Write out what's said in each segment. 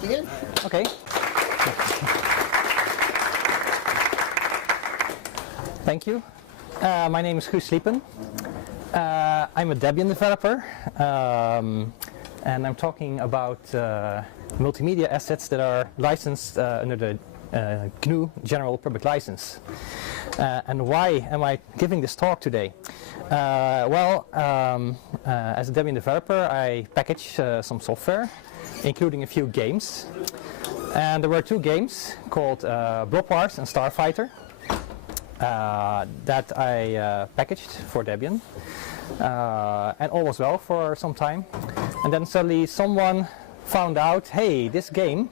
begin. Okay. Thank you. My name is Guus Sliepen. I'm a Debian developer, and I'm talking about multimedia assets that are licensed under the GNU General Public License. And why am I giving this talk today? As a Debian developer, I package some software, including a few games. And there were two games called Blob Wars and Starfighter that I packaged for Debian. And all was well for some time. And then suddenly someone found out, hey, this game,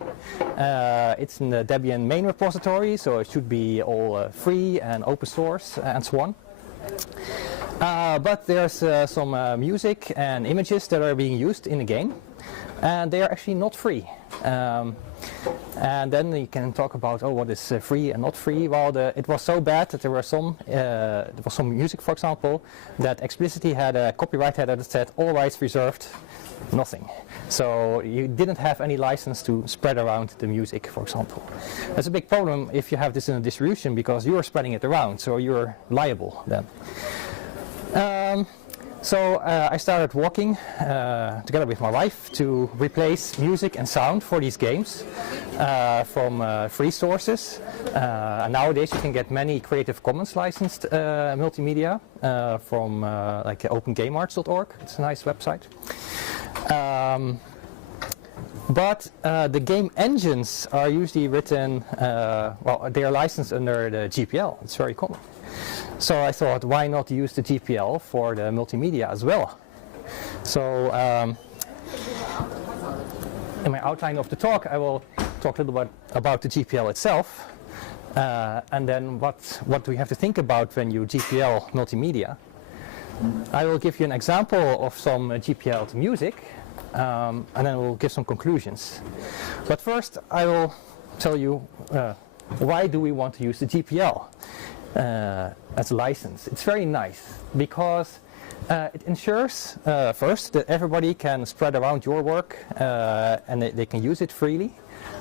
it's in the Debian main repository, so it should be all free and open source and so on. But there's some music and images that are being used in the game, and they are actually not free. And then you can talk about, oh, what is free and not free. Well, it was so bad that there was some music, for example, that explicitly had a copyright header that said all rights reserved, nothing. So you didn't have any license to spread around the music, for example. That's a big problem if you have this in a distribution, because you are spreading it around, so you're liable then. So I started working together with my wife to replace music and sound for these games from free sources. And nowadays you can get many Creative Commons licensed multimedia from like opengamearts.org. It's a nice website. But the game engines are usually written, they are licensed under the GPL. It's very common. So I thought, why not use the GPL for the multimedia as well? So in my outline of the talk, I will talk a little bit about the GPL itself, and then what do we have to think about when you GPL multimedia. I will give you an example of some GPL'ed music, and then we'll give some conclusions. But first, I will tell you why do we want to use the GPL as a license. It's very nice because it ensures first that everybody can spread around your work and they can use it freely.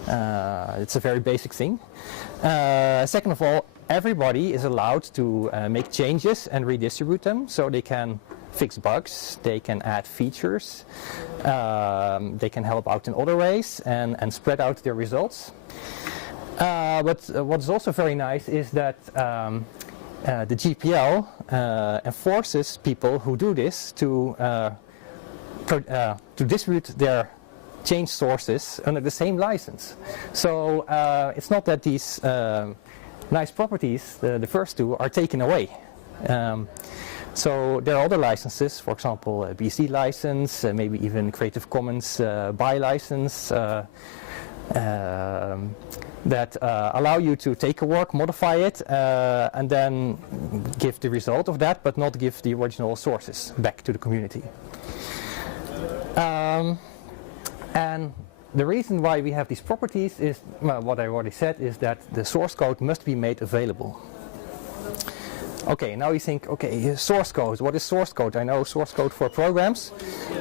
It's a very basic thing. Second of all, everybody is allowed to make changes and redistribute them, so they can fix bugs, they can add features, they can help out in other ways and spread out their results. But what's also very nice is that the GPL enforces people who do this to distribute their change sources under the same license. So it's not that these nice properties, the first two, are taken away. So there are other licenses, for example, a BSD license, maybe even Creative Commons BY license, that allow you to take a work, modify it, and then give the result of that, but not give the original sources back to the community. And the reason why we have these properties is, well, what I already said, is that the source code must be made available. Okay, now you think, okay, source code. What is source code? I know source code for programs,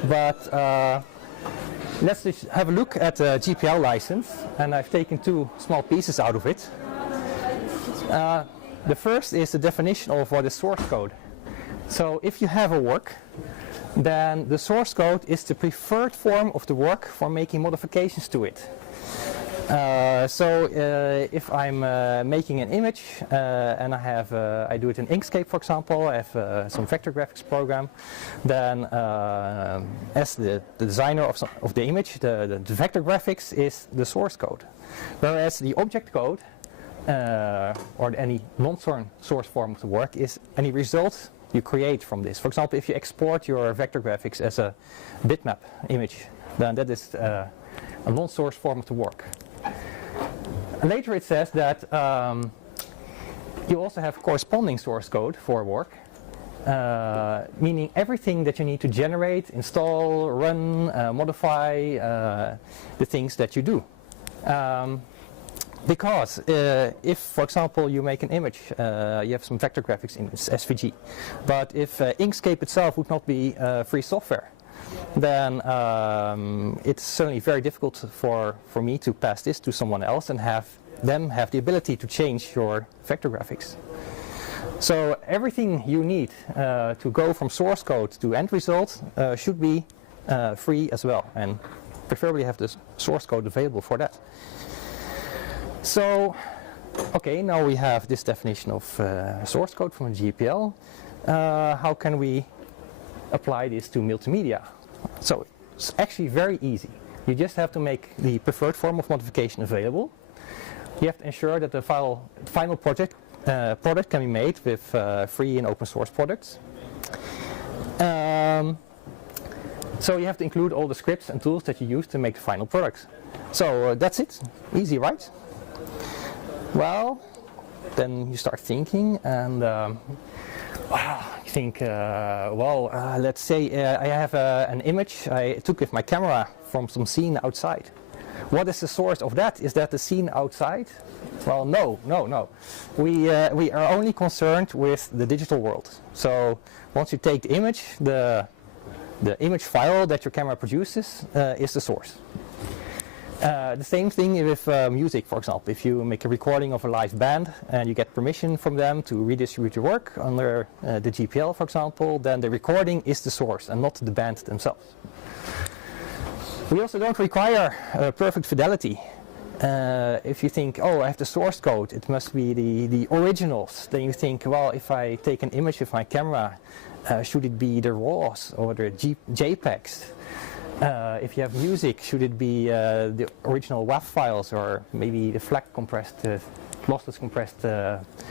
but let's just have a look at the GPL license, and I've taken two small pieces out of it. The first is the definition of what is source code. So if you have a work, then the source code is the preferred form of the work for making modifications to it. If I'm making an image and I do it in Inkscape, for example, I have some vector graphics program, then as the designer of the image, the vector graphics is the source code. Whereas the object code, or any non-source form of the work, is any result you create from this. For example, if you export your vector graphics as a bitmap image, then that is a non-source form of the work. And later it says that you also have corresponding source code for work, meaning everything that you need to generate, install, run, modify the things that you do. Because if, for example, you make an image, you have some vector graphics in SVG, but if Inkscape itself would not be free software, then it's certainly very difficult for me to pass this to someone else and have them have the ability to change your vector graphics. So everything you need to go from source code to end result should be free as well, and preferably have the source code available for that. So, okay, now we have this definition of source code from GPL. How can we apply this to multimedia? So it's actually very easy. You just have to make the preferred form of modification available. You have to ensure that the final product can be made with free and open source products. So you have to include all the scripts and tools that you use to make the final product. So that's it. Easy, right? Well, then you start thinking, and you think, let's say I have an image I took with my camera from some scene outside. What is the source of that? Is that the scene outside? Well, no. We are only concerned with the digital world. So once you take the image, the image file that your camera produces is the source. The same thing with music, for example. If you make a recording of a live band and you get permission from them to redistribute your work under the GPL, for example, then the recording is the source and not the band themselves. We also don't require perfect fidelity. If you think, oh, I have the source code, it must be the originals, then you think, well, if I take an image with my camera, should it be the RAWs or the JPEGs? If you have music, should it be the original WAV files or maybe the FLAC compressed, lossless compressed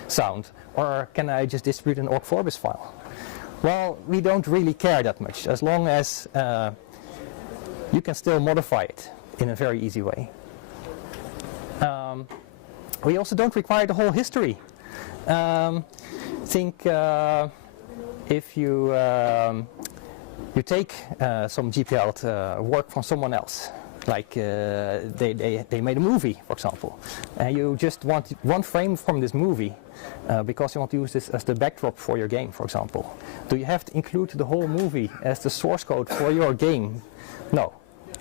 sound? Or can I just distribute an org4bis file? Well, we don't really care that much, as long as you can still modify it in a very easy way. We also don't require the whole history. Think if you take some GPL'ed work from someone else, like they made a movie, for example, and you just want one frame from this movie because you want to use this as the backdrop for your game, for example. Do you have to include the whole movie as the source code for your game? No.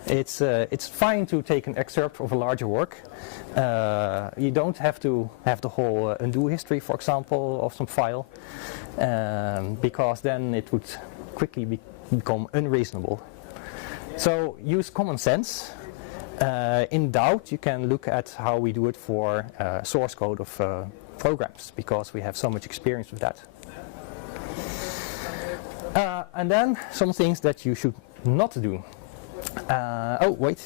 It's fine to take an excerpt of a larger work. You don't have to have the whole undo history, for example, of some file, because then it would quickly become unreasonable. So use common sense. In doubt, you can look at how we do it for source code of programs, because we have so much experience with that. And then some things that you should not do. Oh, wait.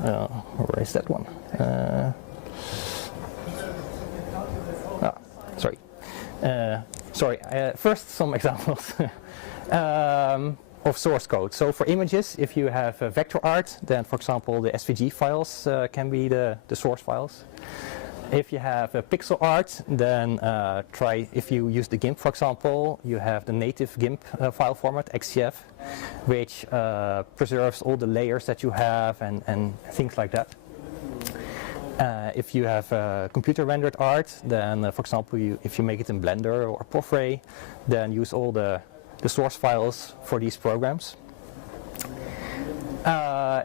Where is that one? Sorry. First, some examples of source code. So for images, if you have vector art, then for example the SVG files can be the source files. If you have pixel art, then if you use the GIMP, for example, you have the native GIMP file format, XCF, which preserves all the layers that you have and things like that. If you have computer rendered art, then for example, if you make it in Blender or Portray, then use all the source files for these programs.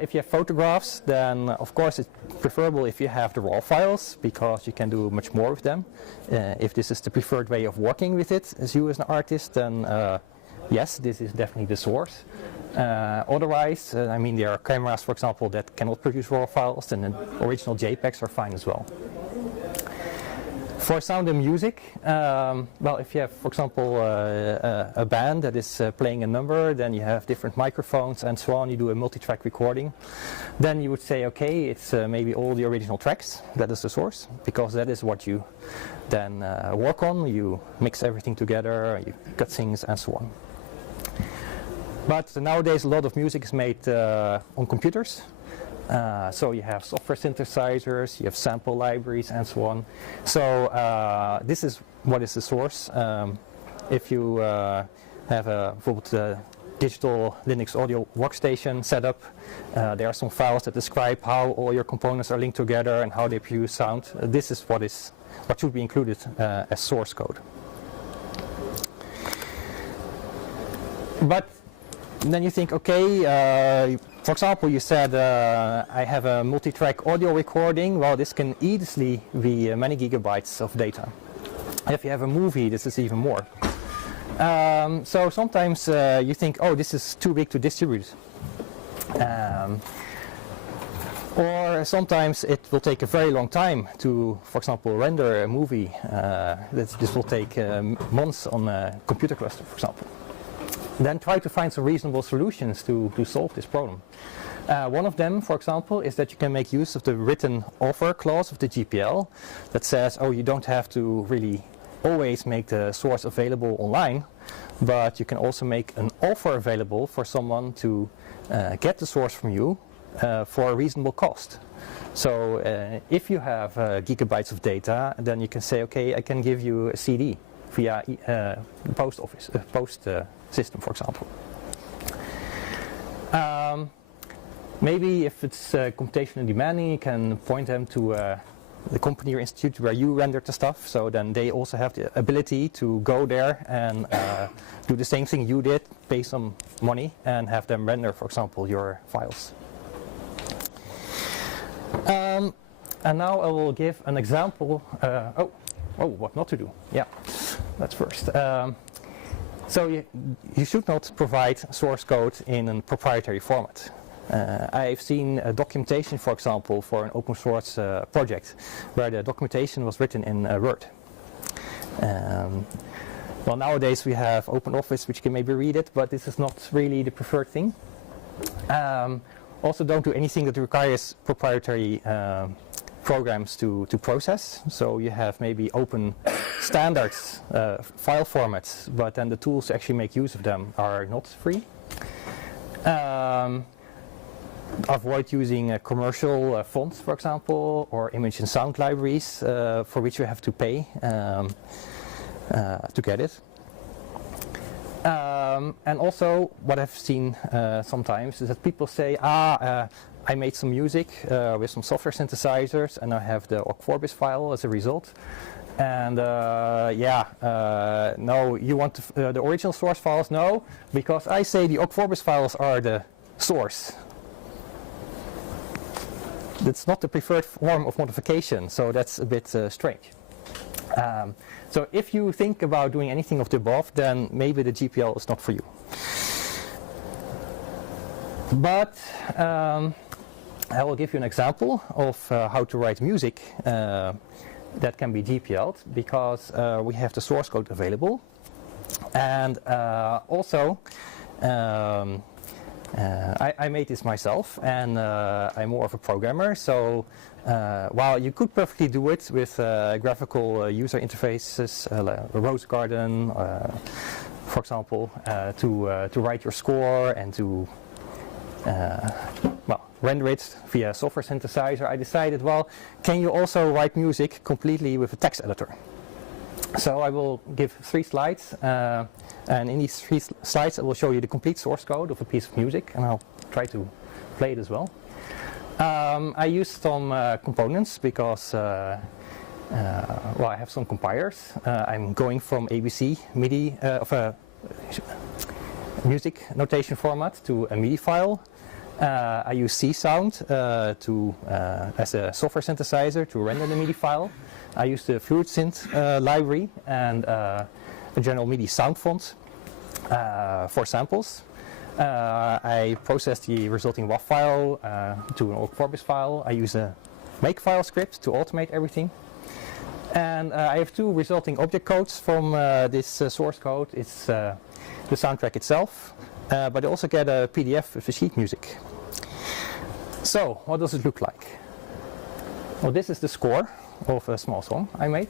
If you have photographs, then of course it's preferable if you have the raw files, because you can do much more with them. If this is the preferred way of working with it as you as an artist, then yes, this is definitely the source. Otherwise, I mean, there are cameras, for example, that cannot produce raw files, and the original JPEGs are fine as well. For sound and music, well, if you have, for example, a band that is playing a number, then you have different microphones and so on, you do a multi-track recording, then you would say, okay, it's maybe all the original tracks, that is the source, because that is what you then work on, you mix everything together, you cut things and so on. But nowadays a lot of music is made on computers. So you have software synthesizers, you have sample libraries and so on. So this is what is the source. If you have a digital Linux audio workstation set up, there are some files that describe how all your components are linked together and how they produce sound. This is what should be included as source code. But then you think, okay, for example, you said I have a multi-track audio recording. Well, this can easily be many gigabytes of data. If you have a movie, this is even more. So sometimes you think, oh, this is too big to distribute. Or sometimes it will take a very long time to, for example, render a movie. This will take months on a computer cluster, for example. Then try to find some reasonable solutions to solve this problem. One of them, for example, is that you can make use of the written offer clause of the GPL that says, oh, you don't have to really always make the source available online, but you can also make an offer available for someone to get the source from you for a reasonable cost. So if you have gigabytes of data, then you can say, okay, I can give you a CD via the post office, post system, for example. Maybe if it's computationally demanding, you can point them to the company or institute where you rendered the stuff, so then they also have the ability to go there and do the same thing you did, pay some money, and have them render, for example, your files. And now I will give an example. What not to do. Yeah, that's first. So you should not provide source code in a proprietary format. I've seen documentation, for example, for an open source project where the documentation was written in Word. Well, nowadays we have OpenOffice, which can maybe read it, but this is not really the preferred thing. Also, don't do anything that requires proprietary programs to process. So you have maybe open standards file formats, but then the tools to actually make use of them are not free. Avoid using commercial fonts, for example, or image and sound libraries for which you have to pay to get it. And also, what I've seen sometimes is that people say, I made some music with some software synthesizers, and I have the Ogg file as a result. And no, you want the original source files? No, because I say the Ogg files are the source. That's not the preferred form of modification, so that's a bit strange. So if you think about doing anything of the above, then maybe the GPL is not for you. But I will give you an example of how to write music that can be GPL'd, because we have the source code available. And also, I made this myself, and I'm more of a programmer, so while you could perfectly do it with graphical user interfaces, like Rose Garden, for example, to write your score and to render it via software synthesizer, I decided, well, can you also write music completely with a text editor? So I will give 3 slides, and in these 3 slides I will show you the complete source code of a piece of music, and I'll try to play it as well. I used some components because I have some compilers. I'm going from ABC MIDI of a music notation format to a MIDI file. I use C-Sound as a software synthesizer to render the MIDI file. I use the FluidSynth library and a general MIDI sound font for samples. I process the resulting WAV file to an Ogg file. I use a makefile script to automate everything. And I have 2 resulting object codes from this source code. It's the soundtrack itself, but I also get a PDF with the sheet music. So, what does it look like? Well, this is the score of a small song I made.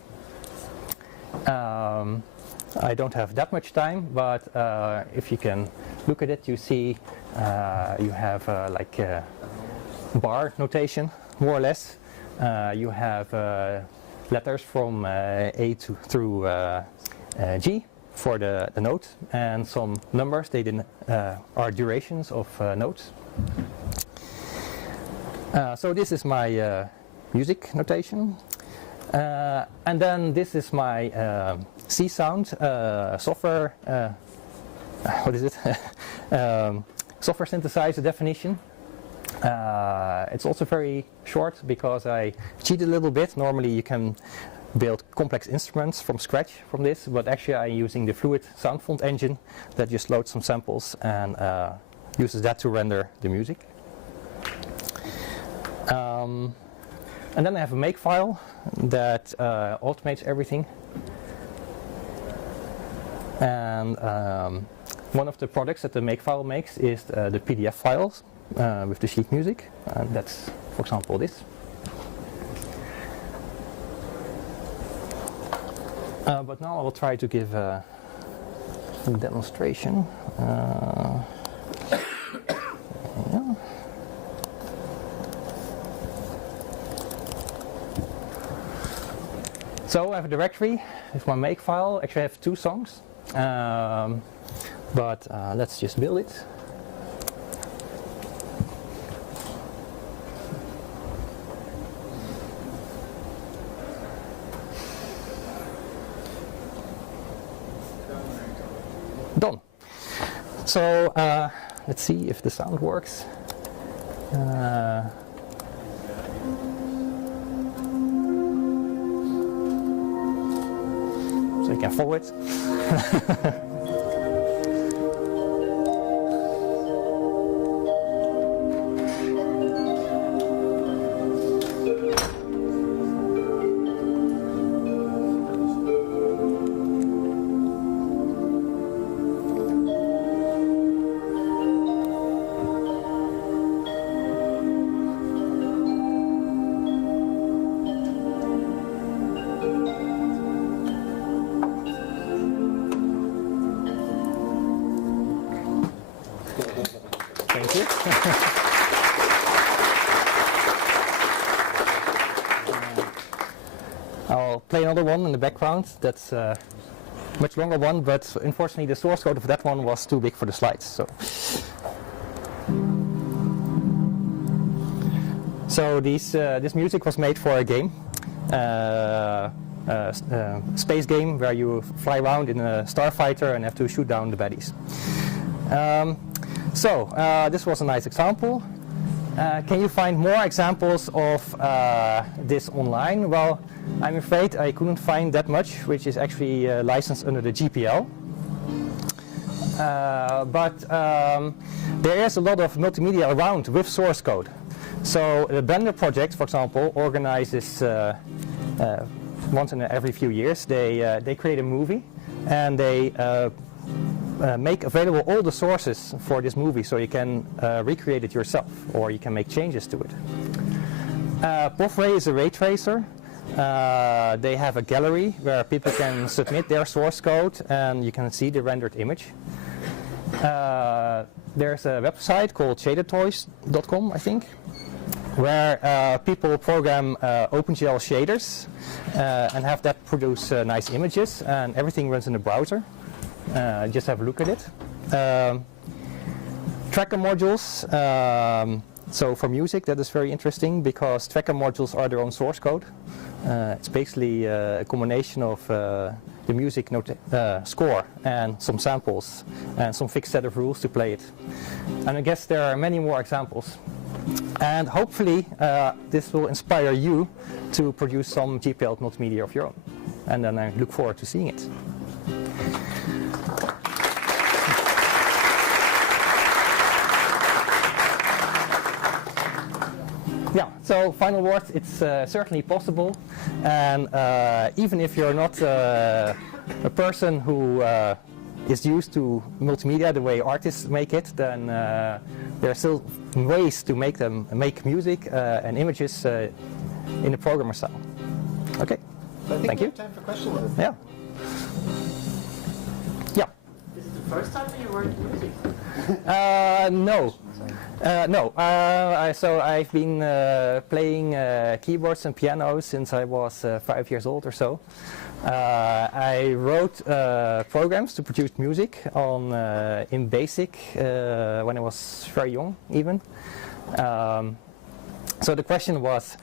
I don't have that much time, but if you can look at it, you see you have like bar notation, more or less. You have letters from A through G for the note, and some numbers. They are durations of notes. So this is my music notation. And then this is my C-Sound software what is it? Software synthesizer definition. It's also very short because I cheated a little bit. Normally you can build complex instruments from scratch from this, but actually I'm using the Fluid sound font engine that just loads some samples and uses that to render the music. And then I have a make file that automates everything. And one of the products that the make file makes is the PDF files with the sheet music. That's, for example, this. But now I will try to give a demonstration. Yeah. So I have a directory with my make file. Actually I have 2 songs, but let's just build it. Done. So let's see if the sound works. So you can follow it. Thank you. I'll play another one in the background. That's a much longer one, but unfortunately the source code of that one was too big for the slides. So this music was made for a game, space game where you fly around in a starfighter and have to shoot down the baddies. This was a nice example. Can you find more examples of this online? Well, I'm afraid I couldn't find that much, which is actually licensed under the GPL. But there is a lot of multimedia around with source code. So the Blender project, for example, organizes once in every few years. They create a movie and they make available all the sources for this movie, so you can recreate it yourself, or you can make changes to it. POV-Ray is a ray tracer. They have a gallery where people can submit their source code, and you can see the rendered image. There's a website called shadedtoys.com, I think, where people program OpenGL shaders and have that produce nice images, and everything runs in the browser. Just have a look at it. Tracker modules. So for music, that is very interesting because tracker modules are their own source code. It's basically a combination of the music score and some samples and some fixed set of rules to play it. And I guess there are many more examples. And hopefully this will inspire you to produce some GPL'ed multimedia of your own. And then I look forward to seeing it. Yeah, so final words, it's certainly possible, and even if you're not a person who is used to multimedia the way artists make it, then there are still ways to make music and images in the programmer style. Okay, thank you. We have time for questions. Yeah. Yeah. This is the first time you worked music? No. So I've been playing keyboards and piano since I was 5 years old or so. I wrote programs to produce music in BASIC when I was very young, even. So the question was,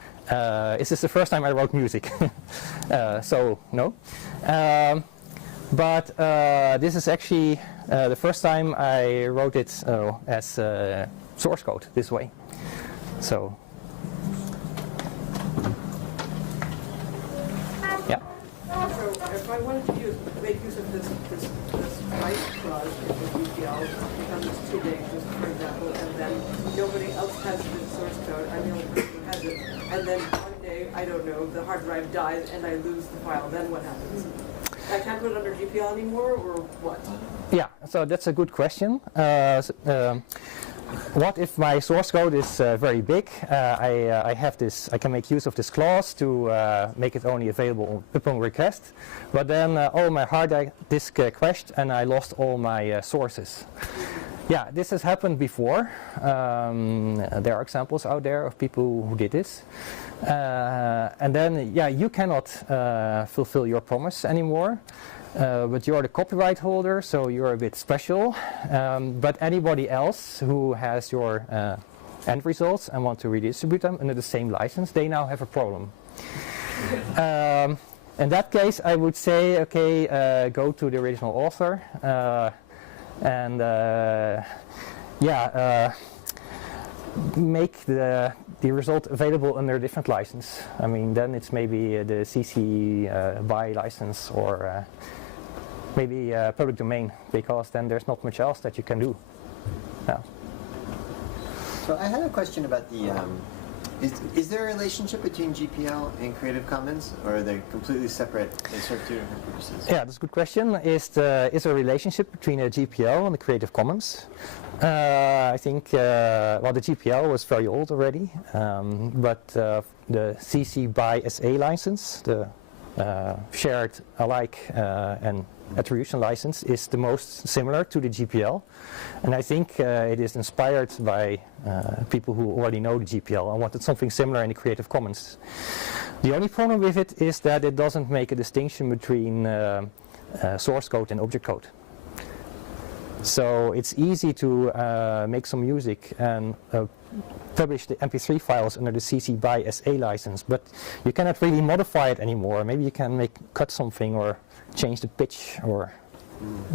is this the first time I wrote music? So no. But this is actually the first time I wrote it as source code this way. So, yeah. So if I wanted to make use of this write clause in the GPL because it's too big, just for example, and then nobody else has the source code, I'm the only person who has it, and then one day, I don't know, the hard drive dies and I lose the file, then what happens? I can't put it under GPL anymore, or what? Yeah, so that's a good question. What if my source code is very big? I have this. I can make use of this clause to make it only available upon request. But then all my hard disk crashed and I lost all my sources. Yeah, this has happened before. There are examples out there of people who did this. And then, yeah, you cannot fulfill your promise anymore. But you're the copyright holder, so you're a bit special. But anybody else who has your end results and want to redistribute them under the same license, they now have a problem. In that case, I would say, okay, go to the original author and make the result available under a different license. I mean, then it's maybe the CC BY license or maybe public domain, because then there's not much else that you can do. Yeah. So I had a question about the, is there a relationship between GPL and Creative Commons, or are they completely separate and serve two different purposes? Yeah, that's a good question. Is there a relationship between a GPL and the Creative Commons? I think, well, the GPL was very old already, but the CC BY SA license, the shared alike and attribution license, is the most similar to the GPL, and I think it is inspired by people who already know the GPL and wanted something similar in the Creative Commons. The only problem with it is that it doesn't make a distinction between source code and object code. So it's easy to make some music and publish the MP3 files under the CC BY SA license, but you cannot really modify it anymore. Maybe you can cut something or change the pitch, or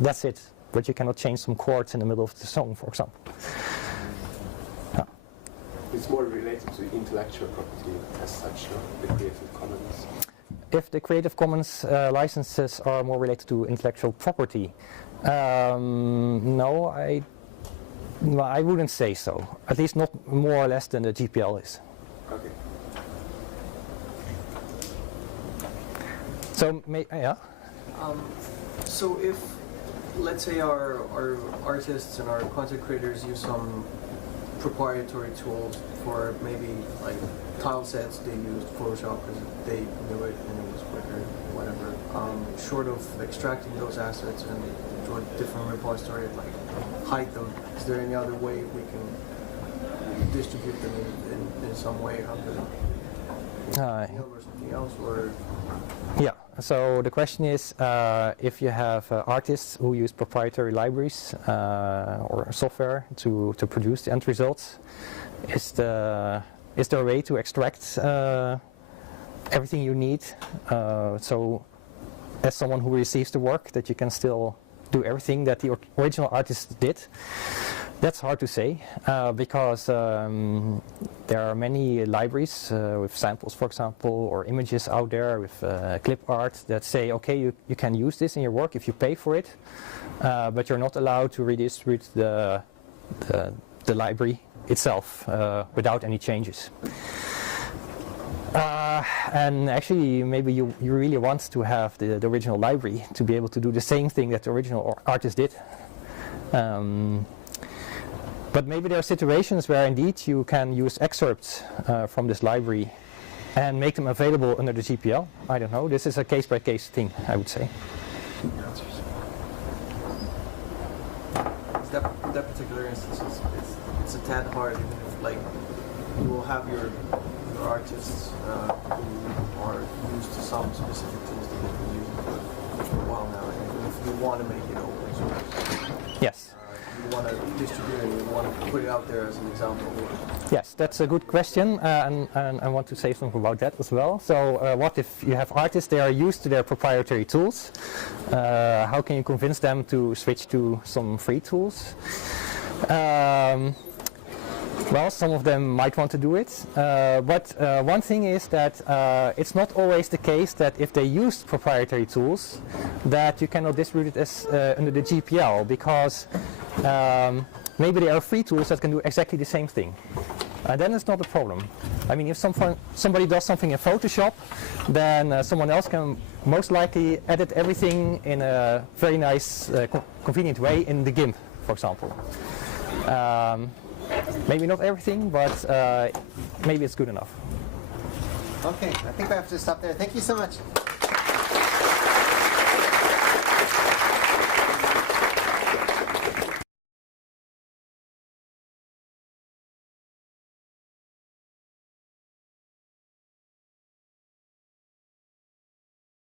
that's it. But you cannot change some chords in the middle of the song, for example. Yeah. It's more related to intellectual property as such, no? The Creative Commons. If the Creative Commons licenses are more related to intellectual property, no, I wouldn't say so. At least not more or less than the GPL is. Okay. So, yeah. So if, let's say, our artists and our content creators use some proprietary tools for maybe like tile sets, they used Photoshop because they knew it and it was quicker, whatever. Short of extracting those assets and to a different repository, like hide them, is there any other way we can distribute them in some way under or something else, or? Yeah, so the question is, if you have artists who use proprietary libraries or software to produce the end results, is there a way to extract everything you need, so as someone who receives the work, that you can still do everything that the original artist did? That's hard to say, because there are many libraries with samples, for example, or images out there with clip art that say, okay, you can use this in your work if you pay for it, but you're not allowed to redistribute the library itself without any changes. And actually, maybe you really want to have the original library to be able to do the same thing that the original artist did. But maybe there are situations where indeed you can use excerpts from this library and make them available under the GPL. I don't know. This is a case-by-case thing, I would say. In that particular instance, it's a tad hard, even if like you will have your artists who are used to some specific tools that they've been using for a while now, and if you want to make it open source, yes. you want to distribute and you want to put it out there as an example? Yes, that's a good question, and I want to say something about that as well. So what if you have artists, they are used to their proprietary tools? How can you convince them to switch to some free tools? Well, some of them might want to do it, but one thing is that it's not always the case that if they use proprietary tools that you cannot distribute it as under the GPL, because maybe there are free tools that can do exactly the same thing. And then it's not a problem. I mean, if somebody does something in Photoshop, then someone else can most likely edit everything in a very nice, convenient way in the GIMP, for example. Maybe not everything, but maybe it's good enough. Okay, I think I have to stop there. Thank you so much.